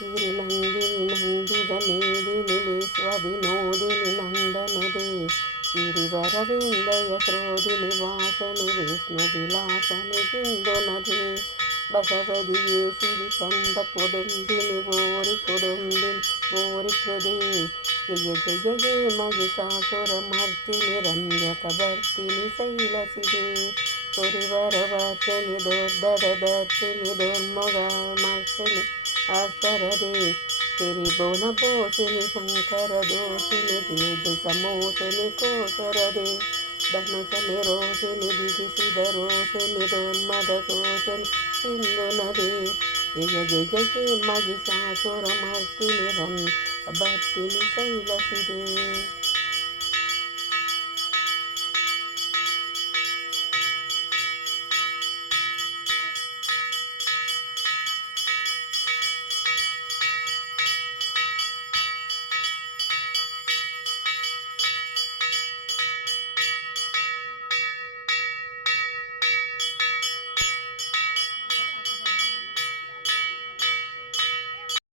गिरिनन्दिनि नन्दितमेदिनि विश्वविनोदिनि नन्दनुदे गिरिवरविन्दयशोधिनि वासनि विष्णुविलासनि बिन्दुनदे बसवदिये सिरिकण्डकुडुम्बिनि गोरिकुडुम्बिनि जय जय जय महिषासुरमर्दिनि रम्यकवर्तिनि शैलसिदे सुरिवरवर्षिणि दुर्धरदर्शिनि दुर्मुखमर्षिणि अशरदे त्रिभुवनपोषिणि शङ्करदोषिणि दीर्घसमोषिणि कोसरदे धनुषनिरोषिणि विधिसिधरोषिणि दुर्मदशोषिणि सिन्धुनदे जय जय जय महिषासुरमर्दिनि रम्यकवर्तिनि शैलसिदे।